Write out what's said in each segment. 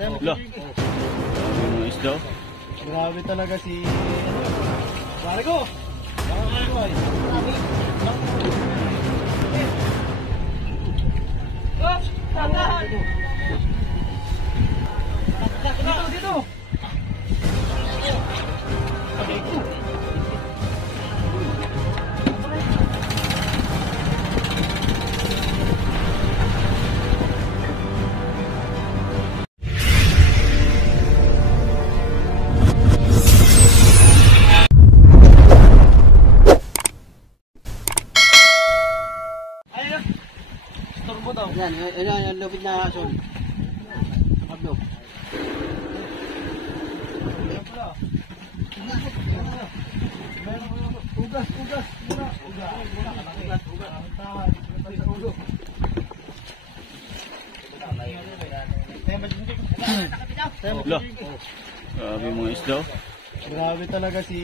Lo. Isda. Grabe talaga si pare ko. Dito. Yan, lupit na ason. Abdo. Ugas. Lo. Grabe mga isda. Grabe talaga si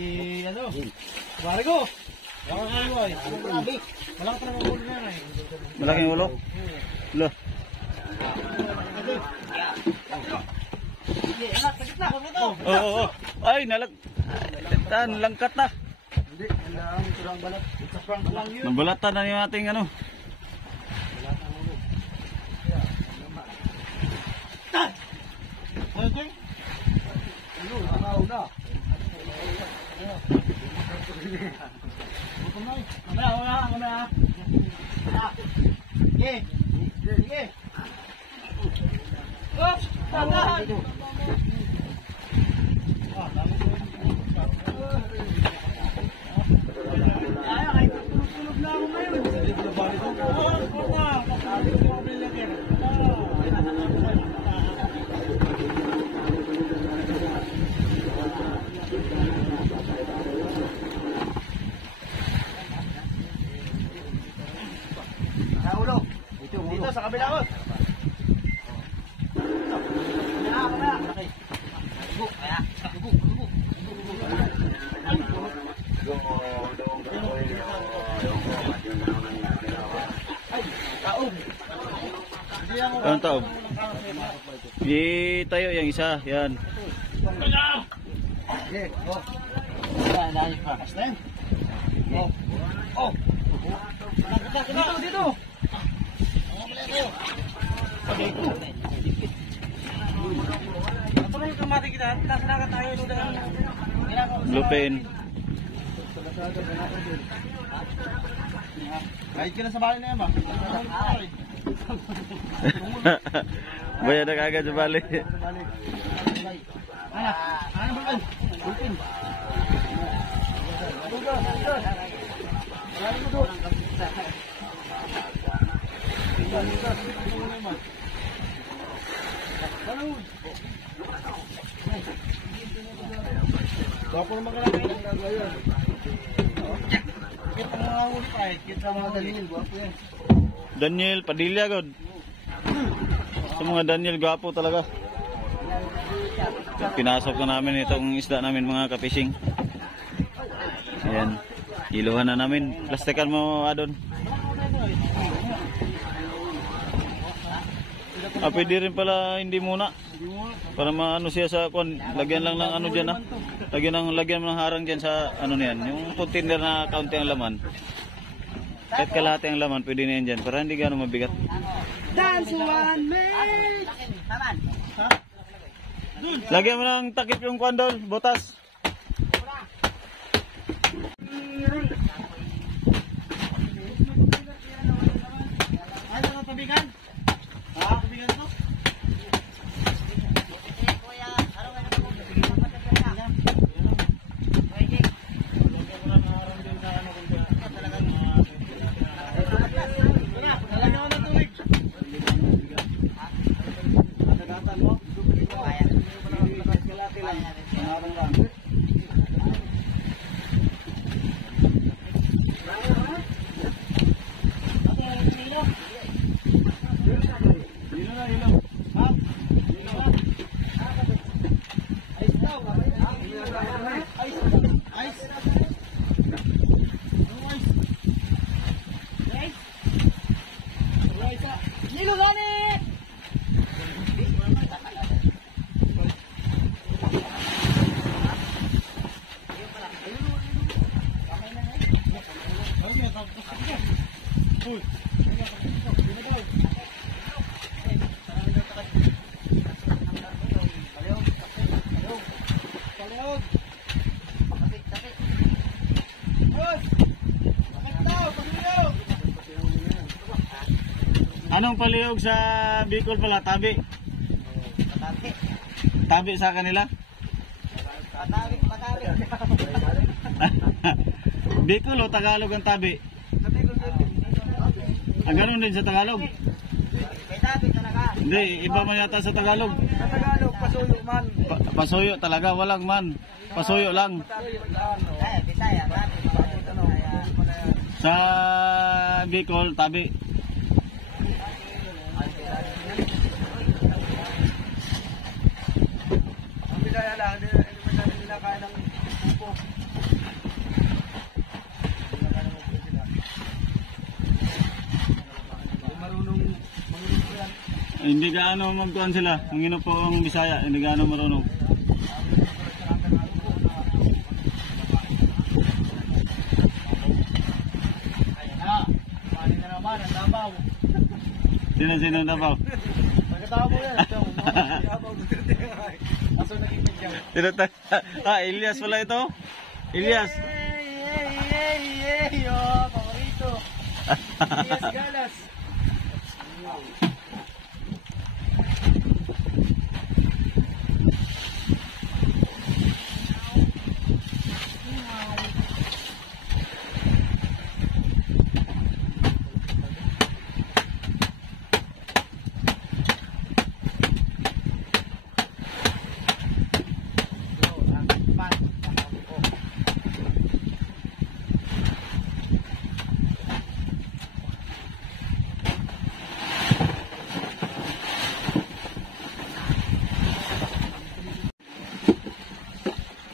pare ko. Malaking ulo. Lo. Oo. Ay, langkat na. Hindi, kurang balat. Kurang lang yun. Nabalatan na yung ating ano. Sige. Oops, tandahan. Dito sa kabila ko. Anong taob? Tayo yung isa, yan. Okay, oh. Oh. Dito. Lupin. Kahit ka na sa bahay na yan, ma. Bayad na kagad sa bali. Ano ba kan? Lupin. Gwapo naman ka lang ngayon. Kita mga huli pa eh. Kita mga Daniel. Gwapo yan. Daniel Padilla god. Sa mga Daniel gwapo talaga. Pinasok na namin itong isda namin mga ka-fishing. Ayan. Iluhan na namin. Plastikan mo Adon. Pwede rin pala hindi muna. Para maano siya sa kwan, lagyan lang ng ano diyan ah. Lagyan mo ng harang diyan sa ano niyan, yung container na kaunti ang laman. Kahit kalahati ang laman, pwede na yan diyan para hindi gano'ng mabigat. Dance one mate. Taman. Ha? Lagyan mo ng takip yung kwandol, botas. Ano ang pabigan? Pabigan to? Anong palihog sa Bicol pala? Tabi. Patabi. Tabi sa kanila? Patabi. Bicol o Tagalog ang tabi? Sabi ko doon. Ah, ganun din sa Tagalog? May tabi talaga. Hindi, iba man yata sa Tagalog. Sa Tagalog, pasuyo man. Pasuyo talaga, walang man. Pasuyo lang. Bisaya, tabi. Sa Bicol, tabi. Ang Bisaya lang, hindi nila kaya ng upo. Marunong po yan. Hindi gaano magkuhan sila. Ang po ang Bisaya, hindi gaano marunong. Mali na naman, ang Davao. Sino ang Davao? Pagkatao mo yan. Davao, Duterte. Aso naging medyaw. Elias pala ito? Elias. Yay! Oh, paborito. Elias Galas.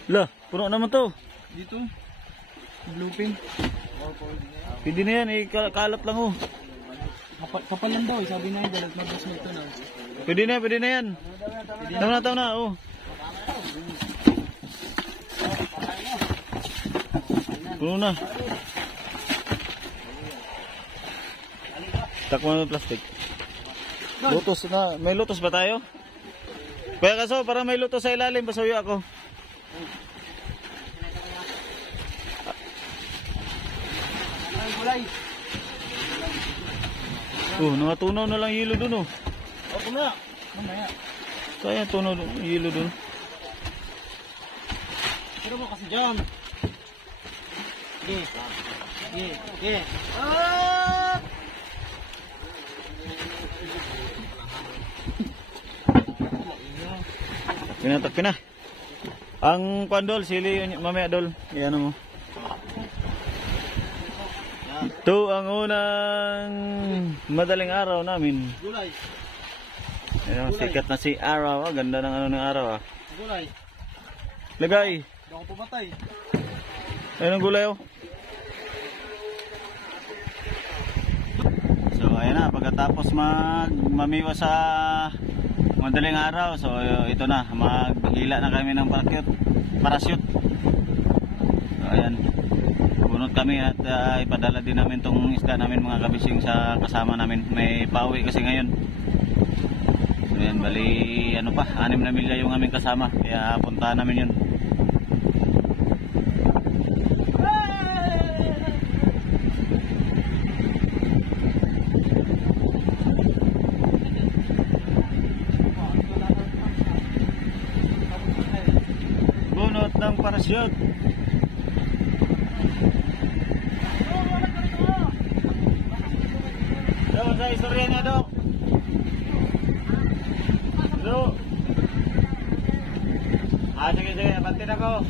Lah, puno naman to. Dito, bluepin. Pwede na yan, kalat lang oh. Kapal lang daw, sabi na yung dalag na bus nito na. Pwede na yan. Tama na, oh. Puno na. Takpan ng plastic. Lutos na. May lutos ba tayo? Kaya kaso, para may lutos sa ilalim, pasuyo ako. Nakatunaw na lang hilo dun oh. Opo na. Mamaya. Kaya tunaw hilo dun. Pero mo kasi dyan. Sige. Pinatak na. Ang pandol, sili mamaya dol. Iyan mo. Ito ang unang madaling araw namin. Gulay. Ayan, sikat na si araw. Ganda ng ano ng araw ah. Gulay. Lagay. Hindi ako pumatay. Ayun ang gulay oh. So ayan na, pagkatapos mamiwas sa madaling araw, so ito na, maghila na kami ng parachute. So ayan, bunot kami at ipadala din namin tong isda namin mga kabising sa kasama namin. May pauwi kasi ngayon. So ayan, bali ano pa, 6 na milya yung aming kasama, kaya puntahan namin yun. Bunot ng parachute. Daw sa istorya niya daw. Sige, bantin ako.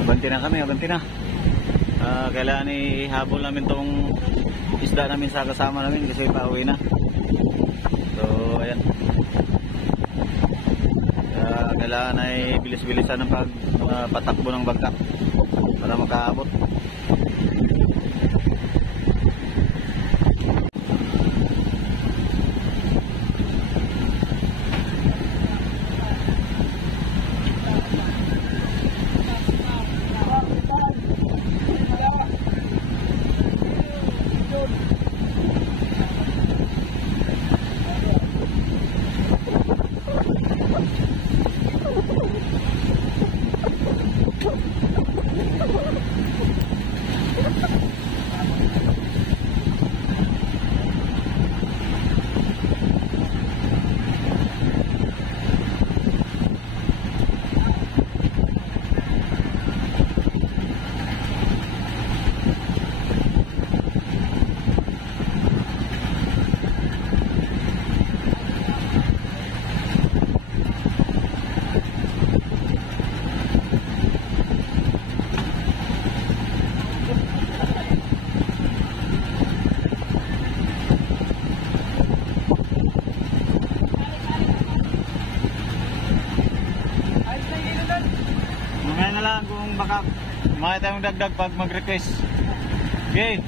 Abanti na kami, abanti na. Kailangan ihabol namin tong isda namin sa kasama namin kasi pauwi na. So ayan, kailangan ay bilis-bilisan ng patakbo ng bangka para makaabot. Mamaya na lang kung baka mamaya tayong dagdag pag mag-request. Okay.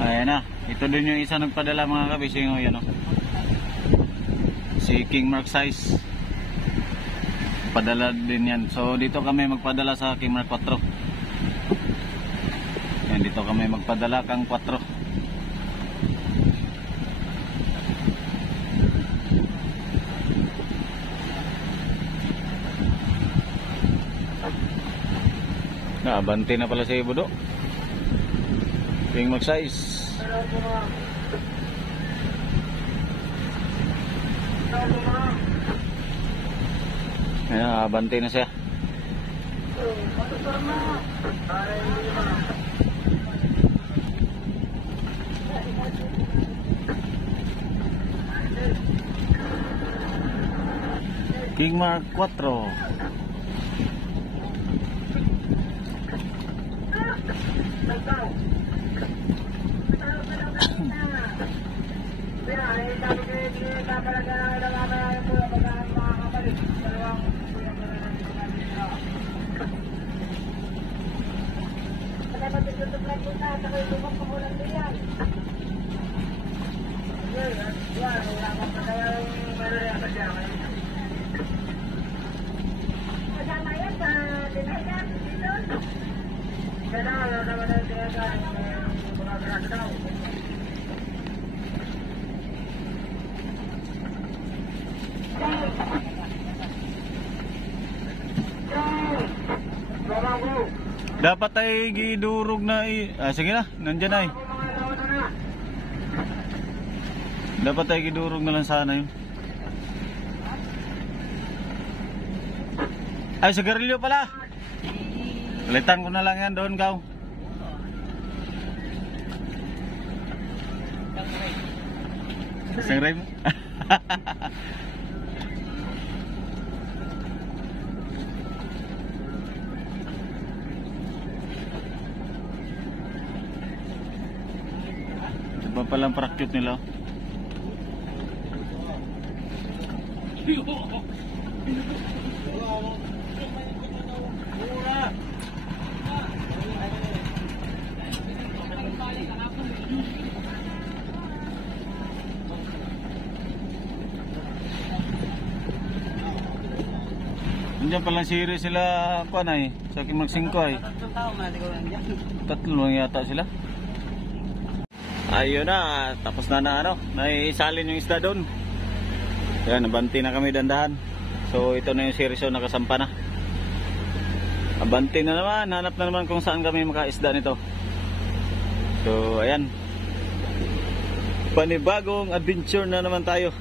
Ayan na. Ito din yung isa nagpadala mga kabising. Yan, oh. Si King Mark size. Padala din yan. So dito kami magpadala sa King Mark 4. Yan, dito kami magpadala kang 4. Naabante na pala si Budo. King Mark size. Ayan, abante na siya. King Mark 4. Dapat ay gidurog na sige na, nandyan ay. Dapat ay gidurog na lang sana yun. Ay, sigarilyo pala. Palitan ko na lang yan doon, Kaw. Sangray mo? Iba palang parakyut nila. Nandiyan palang series sila kuan ay, sa King Mark 5 ay. 3 lang yata sila. Ayun na, tapos na ano, naisalin yung isda doon. Yan, nabanti na kami dandahan. So ito na yung series na nakasampa na. Abanti na naman, hanap na naman kung saan kami makaisda nito. So ayan, panibagong adventure na naman tayo.